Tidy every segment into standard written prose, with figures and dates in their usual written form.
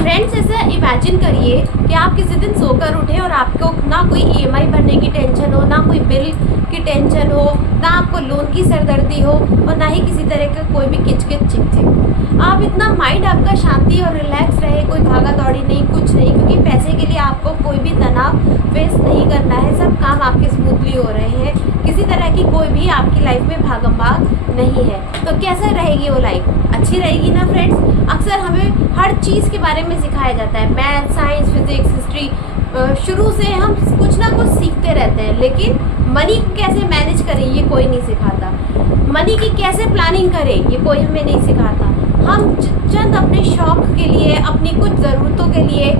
Friends, ऐसा imagine करिए कि आप किसी दिन सोकर उठे और आपको ना कोई ईएमआई भरने की टेंशन हो, ना कोई बिल की टेंशन हो, ना आपको लोन की सरदर्दी हो और ना ही किसी तरह का कोई भी किचकिच चिक। आप इतना माइंड आपका शांति और रिलैक्स रहे, कोई भागा दौड़ी नहीं, कुछ नहीं, क्योंकि पैसे के लिए आपको कोई भी तनाव फेस नहीं करना है। सब काम आपके स्मूथली हो रहे हैं, किसी तरह की कोई भी आपकी लाइफ में भागम भाग नहीं है। तो कैसे रहेगी वो लाइफ? अच्छी रहेगी ना फ्रेंड्स। अक्सर हमें हर चीज़ के बारे में सिखाया जाता है, मैथ, साइंस, फिजिक्स, हिस्ट्री। शुरू से हम कुछ ना कुछ सीखते रहते हैं, लेकिन मनी को कैसे मैनेज करें ये कोई नहीं सिखाता। मनी की कैसे प्लानिंग करें ये कोई हमें नहीं सिखाता। हम चंद अपने शौक के लिए, अपनी कुछ ज़रूरतों के लिए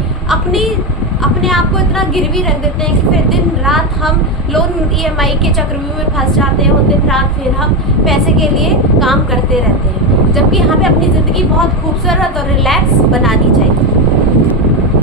अपने आप को इतना गिरवी रख देते हैं कि फिर दिन रात हम लोन ईएमआई के चक्रव्यूह में फंस जाते हैं और दिन रात फिर हम पैसे के लिए काम करते रहते हैं, जबकि हमें अपनी ज़िंदगी बहुत खूबसूरत और रिलैक्स बनानी चाहिए।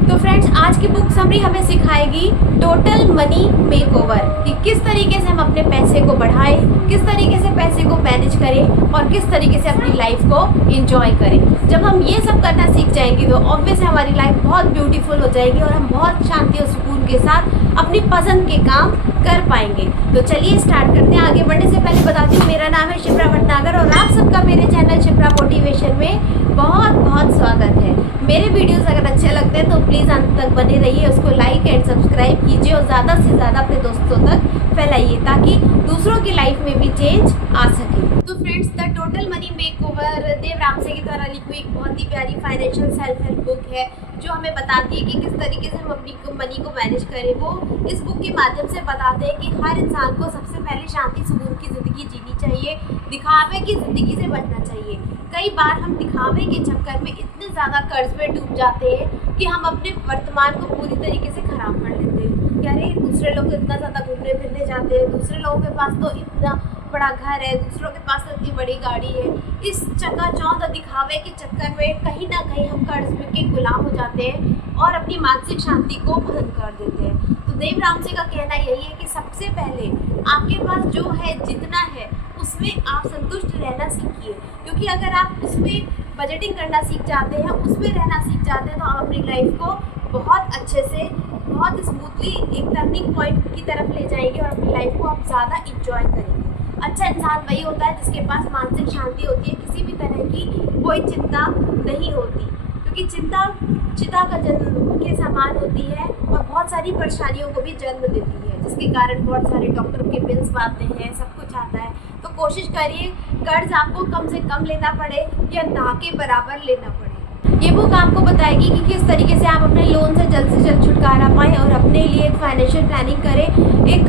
तो फ्रेंड्स, आज की बुक समरी हमें सिखाएगी टोटल मनी मेकओवर कि किस तरीके से हम अपने पैसे को बढ़ाएं, किस तरीके से पैसे को मैनेज करें और किस तरीके से अपनी लाइफ को एंजॉय करें। जब हम ये सब करना सीख जाएंगे तो ऑब्वियस हमारी लाइफ बहुत ब्यूटीफुल हो जाएगी और हम बहुत शांति और सुकून के साथ अपनी पसंद के काम कर पाएंगे। तो चलिए स्टार्ट करते हैं। आगे बढ़ने से पहले बताती हूँ, मेरा नाम है शिप्रा भटनागर और आप सबका मेरे चैनल शिप्रा मोटिवेशन में बहुत बहुत स्वागत है। मेरे वीडियोस अगर अच्छे लगते हैं तो प्लीज़ अंत तक बने रहिए, उसको लाइक एंड सब्सक्राइब कीजिए और ज़्यादा से ज़्यादा अपने दोस्तों तक फैलाइए ताकि दूसरों की लाइफ में भी चेंज आ सके। तो friends, the total money makeover Dave Ramsey की द्वारा लिखी हुई एक बहुत ही प्यारी फाइनेंशियल सेल्फ हेल्प बुक है जो हमें बताती है कि किस तरीके से हम अपनी मनी को मैनेज करें। वो इस बुक के माध्यम से बताते हैं कि हर इंसान को सबसे पहले शांति सुकून की ज़िंदगी जीनी चाहिए, दिखावे की ज़िंदगी से बचना चाहिए। कई बार हम दिखावे के चक्कर में इतने ज़्यादा कर्ज में डूब जाते हैं कि हम अपने वर्तमान को पूरी तरीके से ख़राब कर लेते हैं। कह रहे दूसरे लोग इतना ज़्यादा घूमने फिरने जाते हैं, दूसरे लोगों के पास तो इतना बड़ा घर है, दूसरों के पास तो इतनी बड़ी गाड़ी है। इस चकाचौंध दिखावे के चक्कर में कहीं ना कहीं हम कर्ज के गुलाम हो जाते हैं और अपनी मानसिक शांति को भंग कर देते हैं। तो देव रामसे का कहना यही है कि सबसे पहले आपके पास जो है, जितना है, उसमें आप संतुष्ट रहना सीखिए, क्योंकि अगर आप उसमें बजटिंग करना सीख जाते हैं, उसमें रहना सीख जाते हैं, तो आप अपनी लाइफ को बहुत अच्छे से, बहुत स्मूथली एक टर्निंग पॉइंट की तरफ ले जाएंगे और अपनी लाइफ को आप ज़्यादा इंजॉय करेंगे। अच्छा इंसान वही होता है जिसके पास मानसिक शांति होती है, किसी भी तरह की कोई चिंता नहीं होती, क्योंकि चिता का जन्म के समान होती है और बहुत सारी परेशानियों को भी जन्म देती है, जिसके कारण बहुत सारे डॉक्टर के बिल्स आते हैं, सब कुछ आता है। तो कोशिश करिए कर्ज आपको कम से कम लेना पड़े या ना के बराबर लेना पड़े। ये बुक आपको बताएगी कि किस तरीके से आप अपने लोन से जल्द छुटकारा पाएँ और अपने लिए एक फाइनेंशियल प्लानिंग करें, एक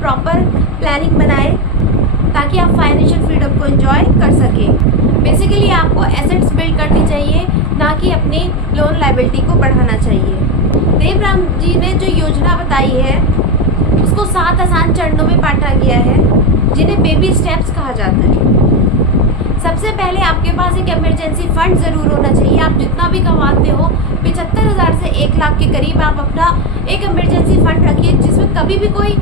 प्रॉपर प्लानिंग बनाएं ताकि आप फाइनेंशियल फ्रीडम को एंजॉय कर सकें। बेसिकली आपको एसेट्स बिल्ड करनी चाहिए, ना कि अपनी लोन लायबिलिटी को बढ़ाना चाहिए। देवराम जी ने जो योजना बताई है उसको 7 आसान चरणों में बांटा गया है, जिन्हें बेबी स्टेप्स कहा जाता है। सबसे पहले आपके पास एक इमरजेंसी फंड ज़रूर होना चाहिए। आप जितना भी कमाते हो, 75,000 से 1 लाख के करीब आप अपना एक इमरजेंसी फंड रखिए, जिसमें कभी भी कोई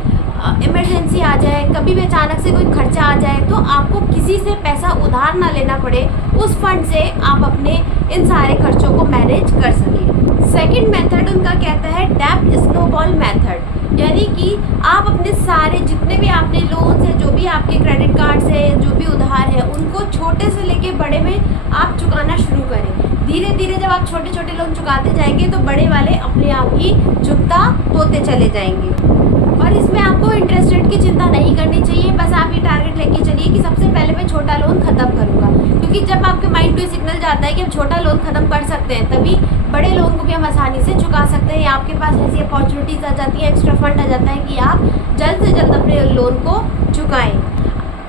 इमरजेंसी आ जाए, कभी भी अचानक से कोई खर्चा आ जाए तो आपको किसी से पैसा उधार ना लेना पड़े। उस फंड से आप अपने इन सारे खर्चों को मैनेज कर सकें। सेकंड मेथड उनका कहता है डेब्ट स्नोबॉल मेथड, यानी कि आप अपने सारे जितने भी आपने लोन्स हैं, जो भी आपके क्रेडिट कार्ड्स हैं, जो भी उधार है, उनको छोटे से लेके बड़े में आप चुकाना शुरू करें। धीरे धीरे जब आप छोटे छोटे लोन चुकाते जाएंगे तो बड़े वाले अपने आप ही चुकता होते चले जाएंगे। और इसमें आपको इंटरेस्ट रेट की चिंता नहीं करनी चाहिए। बस आप ये टारगेट लेके चलिए कि सबसे पहले मैं छोटा लोन खत्म करूँगा, क्योंकि जब आपके माइंड को सिग्नल जाता है कि हम छोटा लोन खत्म कर सकते हैं, तभी बड़े लोन को भी हम आसानी से चुका सकते हैं। या आपके पास ऐसी अपॉर्चुनिटीज़ आ जाती है, एक्स्ट्रा फंड आ जाता है कि आप जल्द से जल्द अपने लोन को चुकाएँ।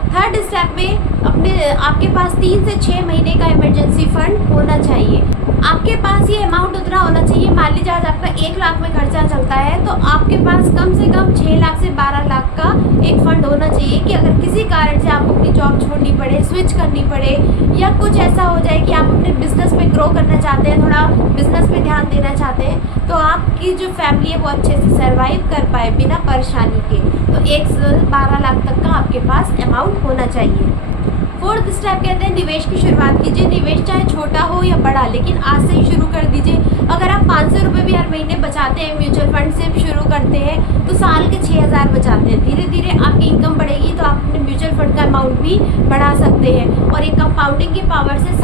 थर्ड स्टेप में आपके पास 3 से 6 महीने का इमरजेंसी फंड होना चाहिए। आपके पास ये अमाउंट उतना होना चाहिए, मान लीजिए आज आपका 1 लाख में खर्चा चलता है तो आपके पास कम से कम 6 लाख से 12 लाख का एक फ़ंड होना चाहिए कि अगर किसी कारण से आपको अपनी जॉब छोड़नी पड़े, स्विच करनी पड़े, या कुछ ऐसा हो जाए कि आप अपने बिज़नेस में ग्रो करना चाहते हैं, थोड़ा बिज़नेस पे ध्यान देना चाहते हैं, तो आपकी जो फैमिली है वो अच्छे से सर्वाइव कर पाए बिना परेशानी के, तो 1 से 12 लाख तक का आपके पास अमाउंट होना चाहिए। फोर्थ स्टेप कहते हैं निवेश की शुरुआत कीजिए। निवेश चाहे छोटा हो या बड़ा, लेकिन आज से ही शुरू कर दीजिए। 500 रुपये भी हर महीने बचाते हैं, म्यूचुअल फंड से शुरू करते हैं तो साल के 6000 बचाते हैं। धीरे धीरे आपकी इनकम बढ़ेगी तो आप अपने म्यूचुअल फंड का अमाउंट भी बढ़ा सकते हैं। और ये कंपाउंडिंग की पावर से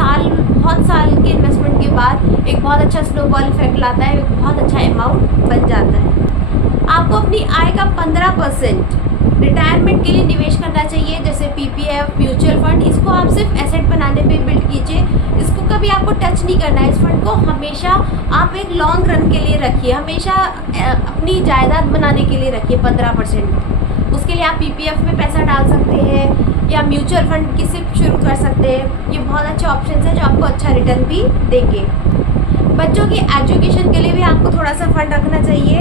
बहुत साल के इन्वेस्टमेंट के बाद एक बहुत अच्छा स्नोबॉल इफेक्ट लाता है, एक बहुत अच्छा अमाउंट बन जाता है। आपको अपनी आय का 15% रिटायरमेंट के लिए निवेश करना चाहिए, जैसे पीपीएफ, म्यूचुअल फंड। इसको आप सिर्फ एसेट बनाने पे बिल्ड कीजिए, इसको कभी आपको टच नहीं करना है। इस फंड को हमेशा आप एक लॉन्ग रन के लिए रखिए, हमेशा अपनी जायदाद बनाने के लिए रखिए 15%। उसके लिए आप पीपीएफ में पैसा डाल सकते हैं या म्यूचुअल फंड की सिर्फ शुरू कर सकते हैं। ये बहुत अच्छे ऑप्शन है जो आपको अच्छा रिटर्न भी देंगे। बच्चों की एजुकेशन के लिए भी आपको थोड़ा सा फंड रखना चाहिए।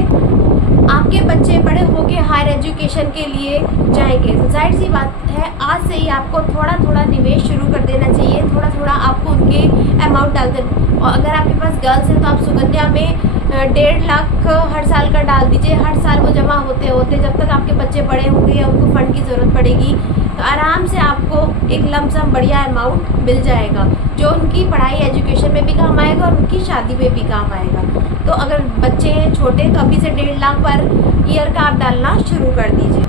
आपके बच्चे बड़े होकर हायर एजुकेशन के लिए जाएंगे तो जाहिर सी बात है आज से ही आपको थोड़ा थोड़ा निवेश शुरू कर देना चाहिए, थोड़ा थोड़ा आपको उनके अमाउंट डाल देना। और अगर आपके पास गर्ल्स हैं तो आप सुकन्या में 1.5 लाख हर साल का डाल दीजिए। हर साल वो जमा होते होते जब तक आपके बच्चे बड़े होंगे या उनको फंड की ज़रूरत पड़ेगी तो आराम से आपको एक लमसम बढ़िया अमाउंट मिल जाएगा जो उनकी पढ़ाई एजुकेशन में भी काम आएगा और उनकी शादी में भी काम आएगा। तो अगर बच्चे हैं छोटे तो अभी से 1.5 लाख पर ईयर का आप डालना शुरू कर दीजिए।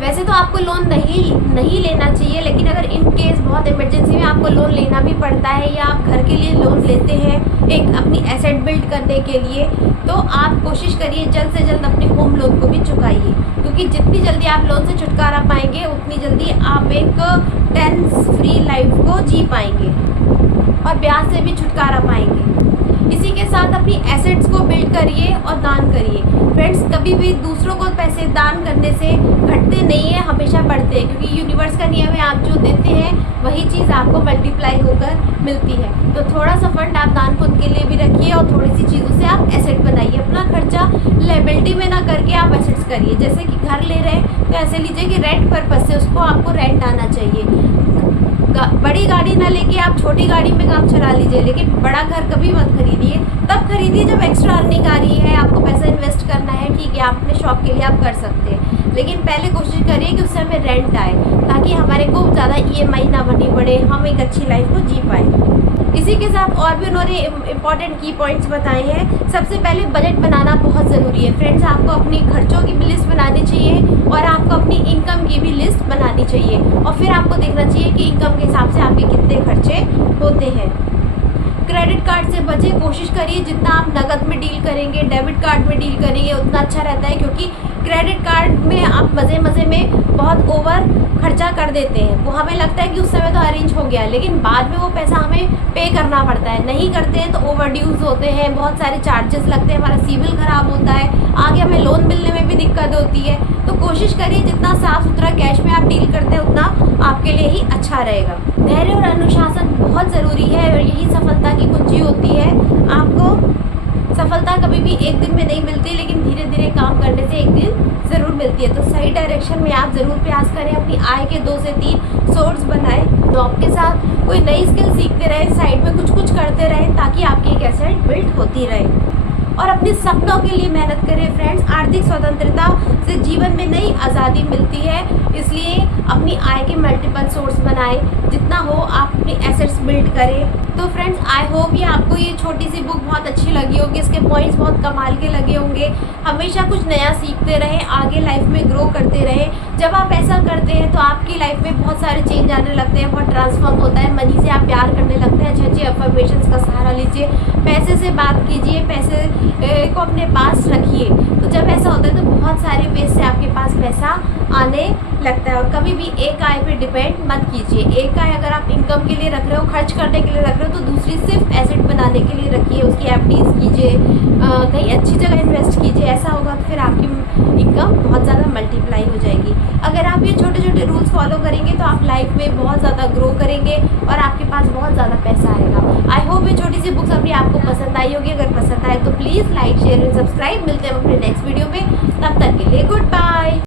वैसे तो आपको लोन नहीं लेना चाहिए, लेकिन अगर इन केस बहुत इमरजेंसी में आपको लोन लेना भी पड़ता है या आप घर के लिए लोन लेते हैं एक अपनी एसेट बिल्ड करने के लिए, तो आप कोशिश करिए जल्द से जल्द अपने होम लोन को भी चुकाइए, क्योंकि जितनी जल्दी आप लोन से छुटकारा पाएंगे उतनी जल्दी आप एक टेंस फ्री लाइफ को जी पाएंगे और ब्याज से भी छुटकारा पाएंगे। इसी के साथ अपनी एसेट्स को बिल्ड करिए और दान करिए। फ्रेंड्स, कभी भी दूसरों को पैसे दान करने से घटते नहीं है, हमेशा बढ़ते हैं, क्योंकि यूनिवर्स का नियम है आप जो देते हैं वही चीज़ आपको मल्टीप्लाई होकर मिलती है। तो थोड़ा सा फंड आप दान पुण्य के लिए भी रखिए और थोड़ी सी चीज़ों से आप एसेट बनाइए। अपना खर्चा लायबिलिटी में ना करके आप एसेट्स करिए। जैसे कि घर ले रहे हैं तो ऐसे लीजिए कि रेंट पर्पस से उसको आपको रेंट आना चाहिए। बड़ी गाड़ी ना लेके आप छोटी गाड़ी में काम चला लीजिए, लेकिन बड़ा घर कभी मत खरीदिए। तब खरीदिए जब एक्स्ट्रा अर्निंग आ रही है, आपको पैसा इन्वेस्ट करना है, ठीक है, आप अपने शौक के लिए आप कर सकते हैं, लेकिन पहले कोशिश करिए कि उससे हमें रेंट आए ताकि हमारे को ज़्यादा ईएमआई ना भरनी पड़े, हम एक अच्छी लाइफ को जी पाए। इसी के साथ और भी उन्होंने इम्पॉर्टेंट की पॉइंट्स बताए हैं। सबसे पहले बजट बनाना बहुत ज़रूरी है। फ्रेंड्स, आपको अपनी खर्चों की भी लिस्ट बनानी चाहिए और आपको अपनी इनकम की भी लिस्ट बनानी चाहिए और फिर आपको देखना चाहिए कि इनकम के हिसाब से आपके कितने खर्चे होते हैं। क्रेडिट कार्ड से बचे, कोशिश करिए जितना आप नकद में डील करेंगे, डेबिट कार्ड में डील करेंगे उतना अच्छा रहता है, क्योंकि क्रेडिट कार्ड में आप मज़े में बहुत ओवर खर्चा कर देते हैं। वो हमें लगता है कि उस समय तो अरेंज हो गया है, लेकिन बाद में वो पैसा हमें पे करना पड़ता है। नहीं करते हैं तो ओवर ड्यूज होते हैं, बहुत सारे चार्जेस लगते हैं, हमारा सिविल ख़राब होता है, आगे हमें लोन मिलने में भी दिक्कत होती है। तो कोशिश करिए जितना साफ़ सुथरा कैश में आप डील करते हैं उतना आपके लिए ही अच्छा रहेगा। धैर्य और अनुशासन बहुत ज़रूरी है और यही सफलता की कुंजी होती है। आपको सफलता कभी भी एक दिन में नहीं मिलती, लेकिन धीरे धीरे काम करने से एक दिन ज़रूर मिलती है। तो सही डायरेक्शन में आप ज़रूर प्रयास करें, अपनी आय के 2 से 3 सोर्स बनाएं, जॉब के साथ कोई नई स्किल सीखते रहें, साइड में कुछ करते रहें ताकि आपकी एक एसेट बिल्ड होती रहे और अपने सपनों के लिए मेहनत करें। फ्रेंड्स, आर्थिक स्वतंत्रता से जीवन में नई आज़ादी मिलती है, इसलिए अपनी आय के मल्टीपल सोर्स बनाएं, जितना हो आप अपनी एसेट्स बिल्ड करें। तो फ्रेंड्स, आई होप ये आपको ये छोटी सी बुक बहुत अच्छी लगी होगी, इसके पॉइंट्स बहुत कमाल के लगे होंगे। हमेशा कुछ नया सीखते रहें, आगे लाइफ में ग्रो करते रहें। जब आप ऐसा करते हैं तो आपकी लाइफ में बहुत सारे चेंज आने लगते हैं, बहुत ट्रांसफॉर्म होता है, मनी से आप प्यार करने लगते हैं। अच्छे अफर्मेशंस का सहारा लीजिए, पैसे से बात कीजिए, पैसे को अपने पास रखिए। तो जब ऐसा होता है तो बहुत सारे वेज से आपके पास पैसा आने लगता है। और कभी भी एक आय पे डिपेंड मत कीजिए। एक आय अगर आप इनकम के लिए रख रहे हो, खर्च करने के लिए रख रहे हो, तो दूसरी सिर्फ एसेट बनाने के लिए रखिए, उसकी एफडीज कीजिए, कहीं अच्छी जगह इन्वेस्ट कीजिए। ऐसा होगा तो फिर आपकी इनकम बहुत ज़्यादा मल्टीप्लाई हो जाएगी। अगर आप ये छोटे छोटे रूल्स फॉलो करेंगे तो आप लाइफ में बहुत ज़्यादा ग्रो करेंगे और आपके पास बहुत ज़्यादा पैसा आएगा। आई होप ये छोटी सी बुक्स अभी आपको पसंद आई होगी। अगर पसंद आए तो please like, share and subscribe. मिलते हैं अपने नेक्स्ट वीडियो में, तब तक के लिए गुड बाय।